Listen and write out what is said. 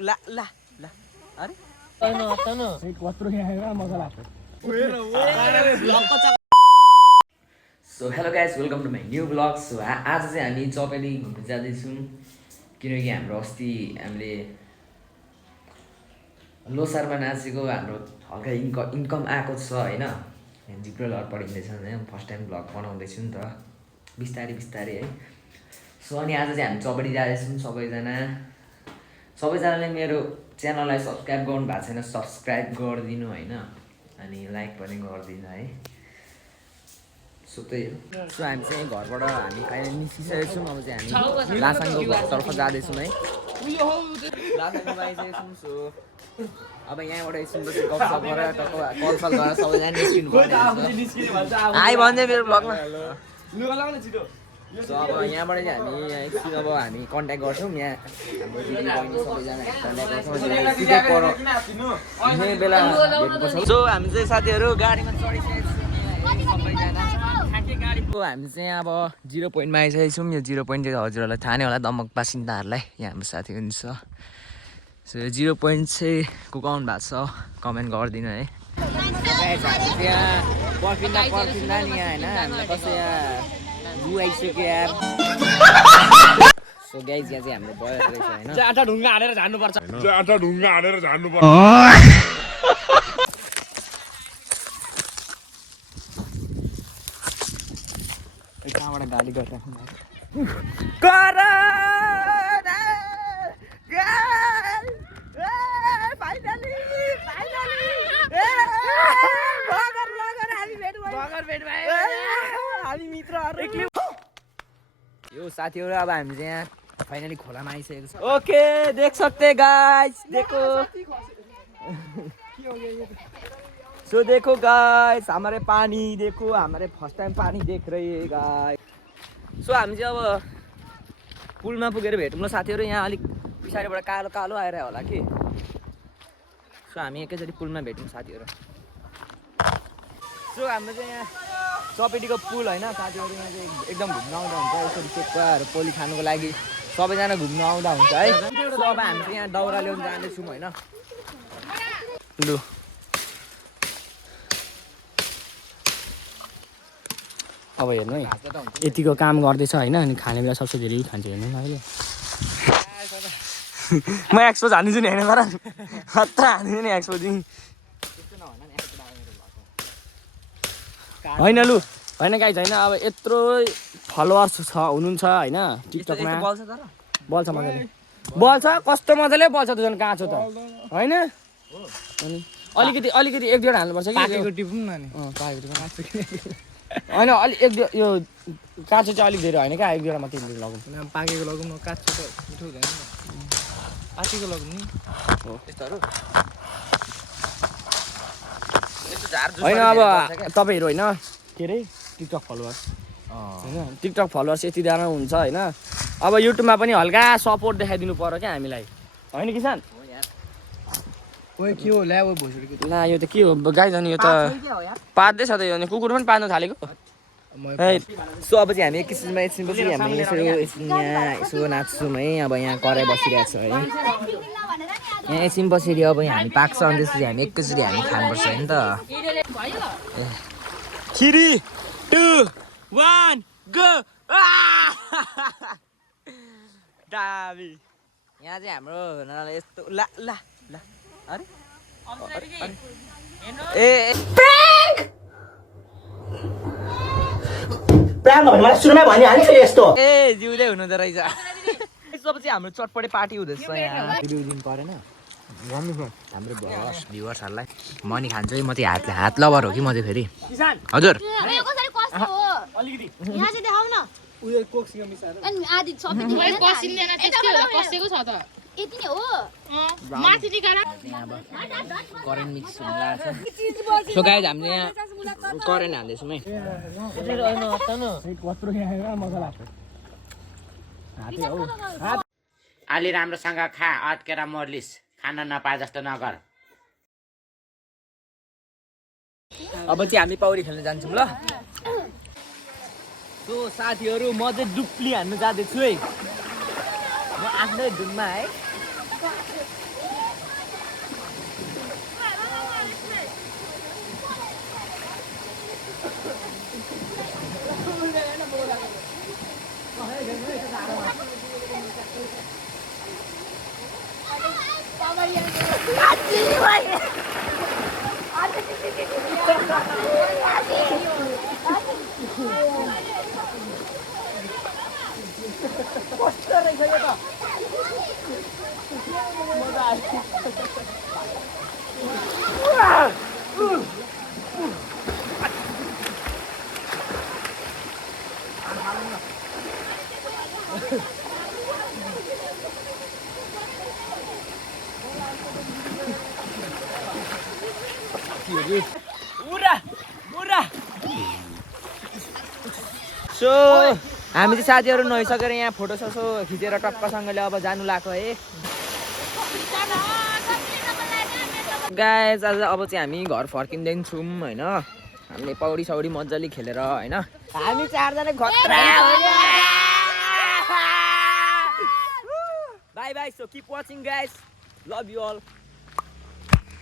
ला ला ला अरे so hello guys welcome to my new blog. So आज चाहिँ हामी चौपाटी घुम्न जाँदैछौँ किनकि हाम्रो अस्ति हामीले लोसारमा नाचेको हाम्रो हल्का इन्कम आएको छ होइन। जिब्रोलहरू पढिँदैछ होइन, फर्स्ट टाइम ब्लग बनाउँदैछु नि त बिस्तारै बिस्तारै है। सो अनि आज चाहिँ हामी चौपाटी जाँदैछौँ सबैजनाले मेरो च्यानललाई सब्सक्राइब गर्नु भएको छैन सब्सक्राइब गरिदिनु होइन, अनि लाइक पनि गरिदिनु है। सो त्यही हो। सो हामी चाहिँ घरबाट हामी फाइनली निस्किसकेको छौँ। अब चाहिँ हामी लासाङको घरतर्फ जाँदैछौँ है। लासाङको आइसकेको छौँ। सो अब यहाँबाट एकछिनपछि गफसफ गरेर कलसल गरेर सबैजना निस्किनु पर्ने आइ भन्दै मेरो ब्लगमा। सो अब यहाँबाट चाहिँ हामी एकछिन अब हामी कन्ट्याक्ट गर्छौँ। यहाँ हाम्रो दिदी बहिनी सबैजना कन्ट्याक्ट गर्छौँ सिधै पर हिँड्ने बेला भेट्नुपर्छ। सो हामी चाहिँ साथीहरू गाडीमा चढिसकेको छौँ सबैजना। हामी चाहिँ अब 0 पोइन्टमा आइसकेको छौँ। यो 0 पोइन्ट चाहिँ हजुरहरूलाई थाहा नै होला दमक बासिन्दाहरूलाई। यहाँ हाम्रो साथी पनि छ। सो 0 पोइन्ट चाहिँ कुकाउनु भएको छ कमेन्ट गरिदिनु है। यहाँ पर्खिँदा नि यहाँ होइन हामीलाई कसै यहाँ गु आइसक्यो यार। सो गाइज यहाँ चाहिँ हाम्रो बयर रहेछ होइन। आटा ढुङ्गा हालेर झार्नुपर्छ। कहाँबाट गाडी गरिराख्नु यो साथीहरू। अब हामी चाहिँ यहाँ फाइनली खोलामा आइसकेको छ। ओके देख सकते गाइस, देखो सो देखो गाइस हमारे पानी देखो, हमारे फर्स्ट टाइम पानी देख रहे हैं गाइस। सो हामी चाहिँ अब पुलमा पुगेर भेटौँ ल साथीहरू। यहाँ अलिक पछाडिबाट कालो कालो आइरह्यो होला कि। सो हामी एकैचोटि पुलमा भेटौँ साथीहरू। सो हाम्रो चाहिँ यहाँ चौपाटीको पुल होइन साथीहरू। यहाँ चाहिँ एकदम घुम्न आउँदा हुन्छ यसरी चेक्पाहरू पोली खानुको लागि सबैजना घुम्न आउँदा हुन्छ है। सो अब हामी चाहिँ यहाँ दाउरा ल्याउनु जाँदैछौँ होइन। लु अब हेर्नु है यतिको काम गर्दैछ होइन। अनि खाने बेला सबसे धेरै खान्छ हेर्नु न अहिले। म एक्सपो हानिदिन्छु नि होइन गर खतरा हानिदिन्छु नि एक्सपो दिउँ होइन। लु होइन गाइज होइन अब यत्रो फलोवर्स छ हुनुहुन्छ होइन टिकटकमा। बल्छ मजाले बल्छ कस्तो मजाले बल्छ त झन् काँचो त होइन। अनि अलिकति एक दुईवटा हाल्नुपर्छ कि पाकेको टिपौँ न नि। होइन अलिक यो काँचो चाहिँ अलिक धेरै होइन क्या। एक दुईवटा मात्रै लगौँ पाकेको लगौँ न, काँचो त मिठो हुँदैन नि। पाकेको लगौँ नि हो यस्तोहरू होइन। अब तपाईँहरू होइन के अरे टिकटक फलोवर्स होइन, टिकटक फलोवर्स यतिजना हुन्छ होइन। अब युट्युबमा पनि हल्का सपोर्ट देखाइदिनु पर्यो क्या हामीलाई होइन किसान। ओए के हो ल्याउ भोसडीको ला यो त के हो गाइज। अनि यो त पाल्दैछ त यो कुकुर पनि पाल्नु थालेको। सो अब चाहिँ हामी एकछिनपछि हामी यसो नाच्छौँ है। अब यहाँ कराई बसिरहेको छ है। यहाँ एकछिन बसेर अब हामी पाक्छ अनि त्यसपछि हामी एकैचोटि हामी खानुपर्छ होइन त। 3 2 1 गो। दाबी यहाँ चाहिँ हाम्रो यस्तो ला ला ला अरे ए प्राङ्ग भने मलाई सुरुमै भनिहाल्छ यस्तो ए जिउँदै हुनुहुँदो रहेछ। यसो चाहिँ हाम्रो चटपटे पार्टी हुँदैछ यहाँ। भिडियो दिन परेन हाम्रो भ्युवर्सहरूलाई। म नि खान्छु है। म चाहिँ हात लभर हो कि म चाहिँ फेरि। हजुर करेन्ट मिक्स हुन लाग्छ। सो गाइज हामीले यहाँ करेन्ट हाल्दैछौँ है। अलि राम्रोसँग खा, अड्केर मर्लिस, खान नपाए जस्तो नगर। अब चाहिँ हामी पौडी खेल्न जान्छौँ ल। सो साथीहरू म चाहिँ डुप्ली हान्नु जाँदैछु है। म आफ्नै धुनमा है। सो हामी चाहिँ साथीहरू नुहाइसकेर यहाँ फोटो सोटो खिचेर टक्कसँगले अब जानु लाग्यो है गाइस। आज अब चाहिँ हामी घर फर्किँदैछौँ होइन। हामीले पौडी सौडी मजाले खेलेर होइन। हामी चारजना खतरा bye bye. So keep watching guys, love you all.